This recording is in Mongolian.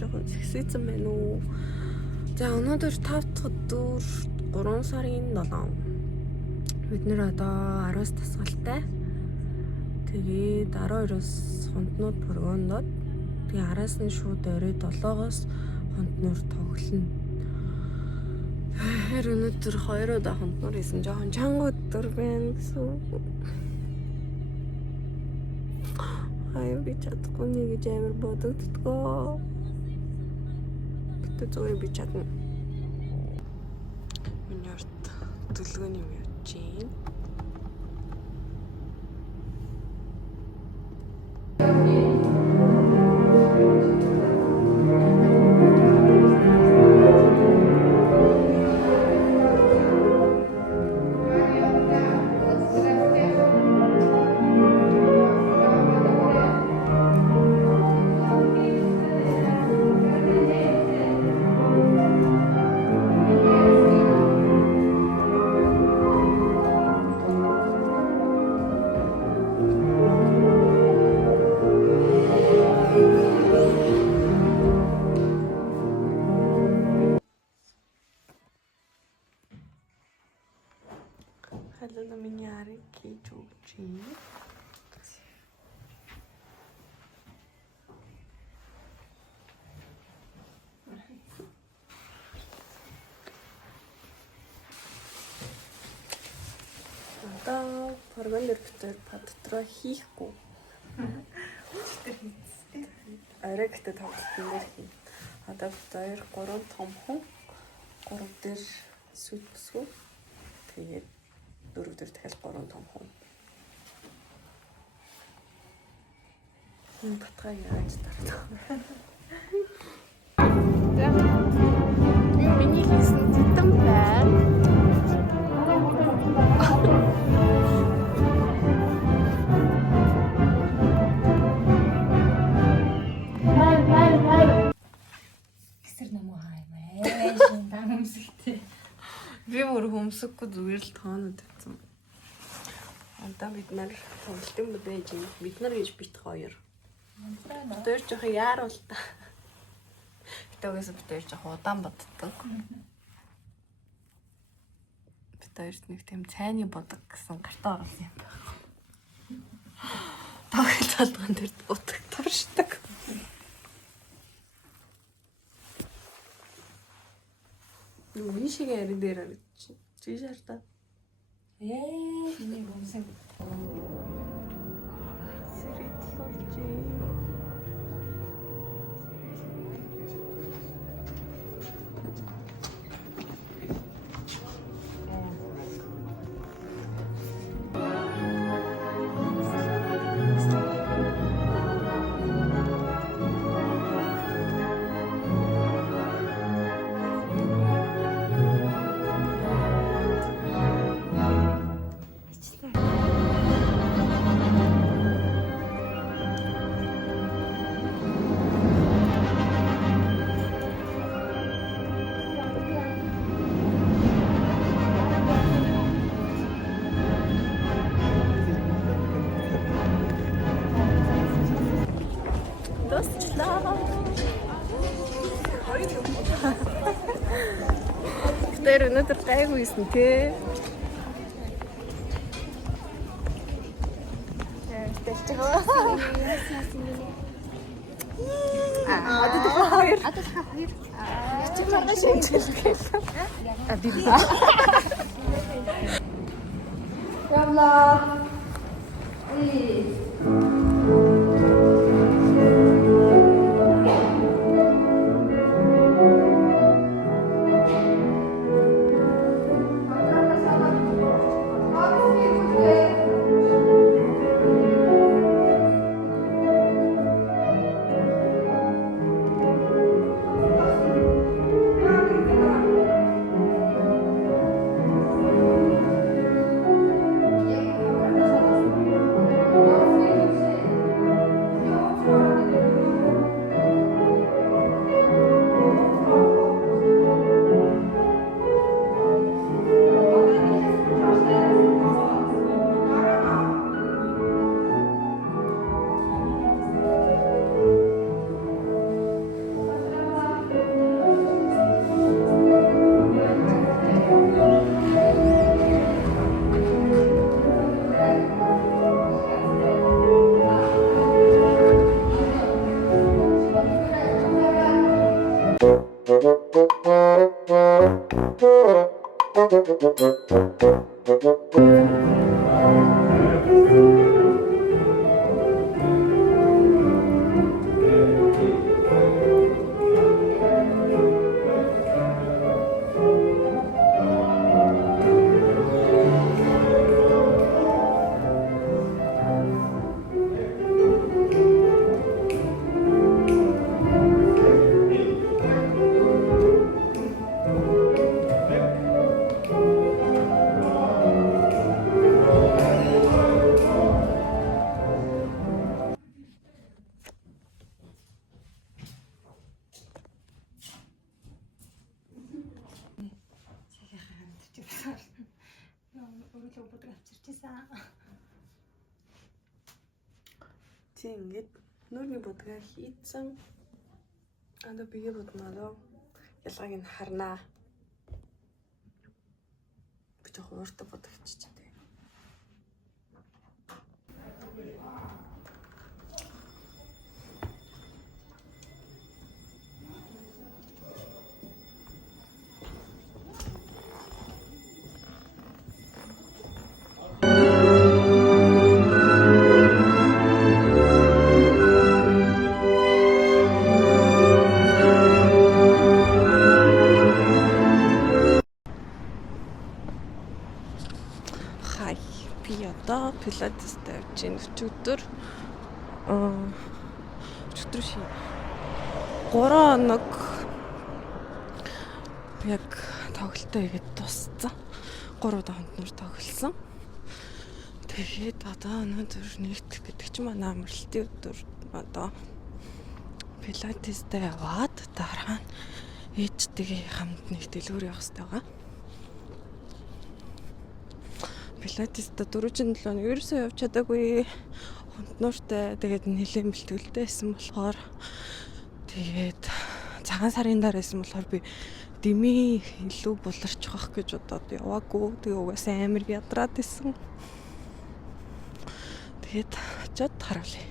жоохон зэгсээсэн байна уу. За өнөөдөр 5 дахь өдөр 3 сарын 7. Бид нэр одоо 10-аас тасгалтай. Тэгээд 12-оос хонтнууд пөргөөндод. Тэгээ араас нь шууд орой 7-оос хонтнуур тоглоно. Тэр өнөөдөр 2 удаа хонтнуур хийсэн жоохон чанга өдөр байна гэсэн. Аяа би чадахгүй нэг гэж амар бодогддгоо. Гэтэ зүгээр би чадна. Миний орт төлөвлөгөөний юм явж байна. Халуун миний арыг хийж өгч юм. Одоо программер битэр па дотроо хийхгүй. Арай гэдэг тоглолтын хий. Одоо 2 3 томхон 3 дээр сүт бүсгүй. Тэгээд 4 дээр дахиад 3 томхон. Батгай яаж тарах. Миний хийсэн зэтэн байна. Би бүр хөмсөхгүй зүгээр л тоонод байсан. Одоо бид нар тоглолтын мэдээж бид нар гэж бит хоёр. Тэр жоохон яарал та. Гэтээс бид жоохон удаан боддог. Бид хоёрт нэг тийм цайны бодог гэсэн гартаа орсон юм байна. Тоглолтын дээр бодог туршдаг. Үгүй шиг яри дээр чи шаардаа. Миний бомсын. Сэрэтэлж. Тэр өнөөдөр гайгүй байсан тий. Чи ингэж нүүрний будгаа хийцэн анда бигээ бодноо ялгааг нь харнаа. Би ч хууртай бодогч дээ. Пилатестэй явж байна. Өчигдөр ши 3 хоног яг тоглолтоо игээд тусцсан. 3 хоног тоглосон. Тэгээд одоо өнөөдөр нэгтгэх гэдэг чинь манай амралтын өдөр одоо пилатестэй яваад дараа нь ээжтэйгээ хамт нэг дэлгүүр явах хэрэгтэй байгаа. Пилатестэй 4-7 хоног ерөөсөө явж чадаагүй. Хонтнууртай тэгээд нэлээд бэлтгэлтэй байсан болохоор тэгээд цагаан сарын дараа байсан болохоор би дими илүү буларч явах гэж бодоод яваагүй. Тэгээ угаасаа амар ядраад исэн. Тэгээд очиод харуулъя.